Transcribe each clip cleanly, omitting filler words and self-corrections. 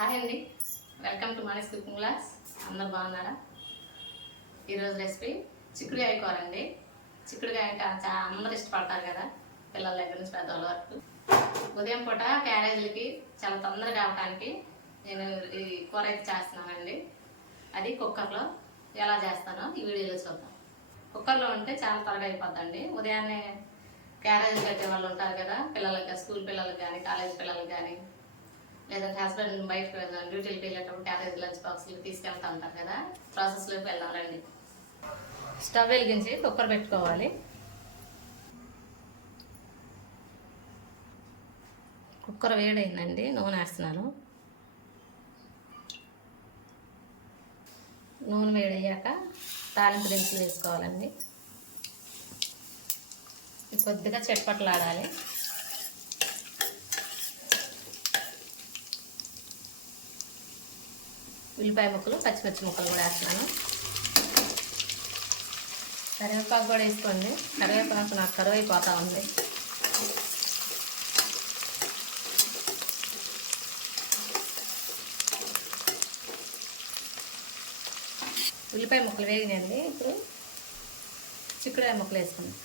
Hi అండి, welcome to మనీస్ cooking class. అందరు బాగున్నారా? ఈరోజు రెసిపీ చిక్కుడుకాయ కూర అండి. చిక్కుడుకాయ అందరూ ఇష్టపడతారు కదా, పిల్లల దగ్గర నుంచి పెద్దవాళ్ళ వరకు. ఉదయం పూట క్యారేజీలకి చాలా తొందరగా అవడానికి నేను ఈ కూర అయితే చేస్తున్నానండి. అది కుక్కర్లో ఎలా చేస్తానో ఈ వీడియోలో చూద్దాం. కుక్కర్లో ఉంటే చాలా త్వరగా అయిపోద్దండి. ఉదయాన్నే క్యారేజీలు కట్టే వాళ్ళు ఉంటారు కదా, పిల్లలకి, స్కూల్ పిల్లలకి కానీ, కాలేజ్ పిల్లలకి కానీ, లేదంటే హస్బెండ్ బయటకు వెళ్దాం, డ్యూటీకి వెళ్ళేటప్పుడు క్యారేజ్ లంచ్ బాక్స్లు తీసుకెళ్తా ఉంటారు కదా. ప్రాసెస్లోకి వెళ్దాం రండి. స్టవ్ వెలిగించి కుక్కర్ పెట్టుకోవాలి. కుక్కర్ వేడైందండి, నూనె వేస్తున్నాను. నూనె వేడయ్యాక తాలింపు దినుసులు వేసుకోవాలండి. కొద్దిగా చట్పట్లాడాలి. ఉల్లిపాయ ముక్కలు, పచ్చిమిర్చి ముక్కలు కూడా వేస్తున్నాను. కరివేపాకు కూడా వేసుకోండి. కరివేపాకు నాకు కరువైపోతూ ఉంది. ఉల్లిపాయ ముక్కలు వేగినాయండి. ఇప్పుడు చిక్కుడుకాయ ముక్కలు వేసుకోండి.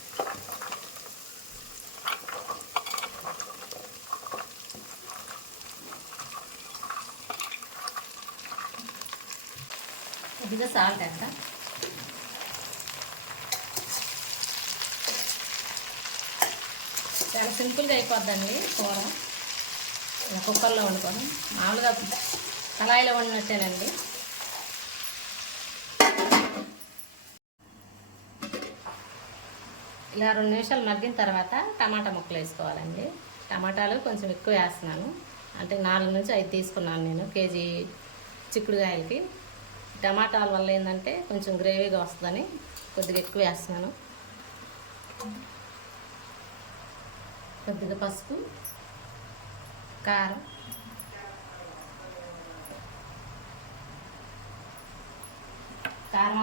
కొద్దిగా సాల్ట్ వేస్తా. చాలా సింపుల్గా అయిపోద్దండి కూర. కుక్కర్లో వండుకొని మామూలుగా కళాయిలో వండినట్టేనండి. ఇలా 2 నిమిషాలు మగ్గిన తర్వాత టమాటా ముక్కలు వేసుకోవాలండి. టమాటాలు కొంచెం ఎక్కువ వేస్తున్నాను, అంటే 4 నుంచి 5 తీసుకున్నాను నేను కేజీ చిక్కుడుకాయలకి. టమాటాల వల్ల ఏంటంటే కొంచెం గ్రేవీగా వస్తుందని కొద్దిగా ఎక్కువ వేస్తున్నాను. కొద్దిగా పసుపు, కారం,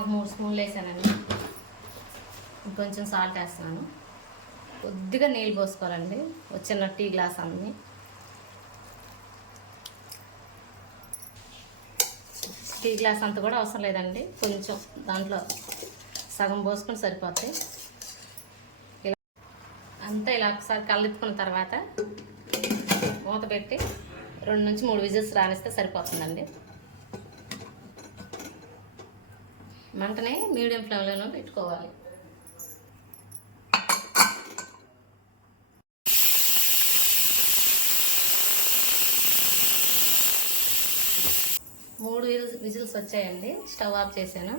ఒక 3 స్పూన్లు వేసానండి. ఇంకొంచెం సాల్ట్ వేస్తున్నాను. కొద్దిగా నీళ్ళు పోసుకోవాలండి, చిన్న టీ గ్లాస్ అన్నీ. టీ గ్లాస్ అంత కూడా అవసరం లేదండి, కొంచెం దాంట్లో సగం పోసుకొని సరిపోతాయి. ఇలా అంతా ఇలా ఒకసారి కలుపుకున్న తర్వాత మూత పెట్టి 2 నుంచి 3 విజిల్స్ రానిస్తే సరిపోతుందండి. మంటని మీడియం ఫ్లేమ్లో పెట్టుకోవాలి. మూడు విజిల్స్ వచ్చాయండి. స్టవ్ ఆఫ్ చేశాను.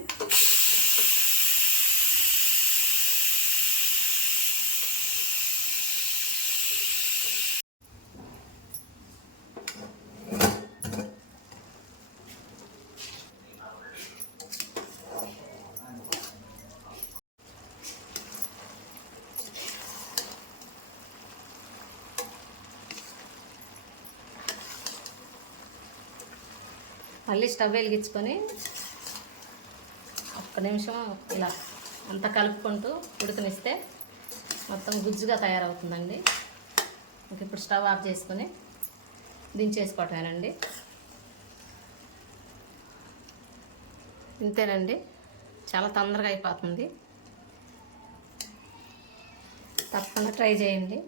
మళ్ళీ స్టవ్ వెలిగించుకొని 1 నిమిషం ఇలా అంతా కలుపుకుంటూ ఉడకనిస్తే మొత్తం గుజ్జుగా తయారవుతుందండి. ఇంక ఇప్పుడు స్టవ్ ఆఫ్ చేసుకొని దించేసుకోవటమేనండి. ఇంతేనండి, చాలా తొందరగా అయిపోతుంది. తప్పకుండా ట్రై చేయండి.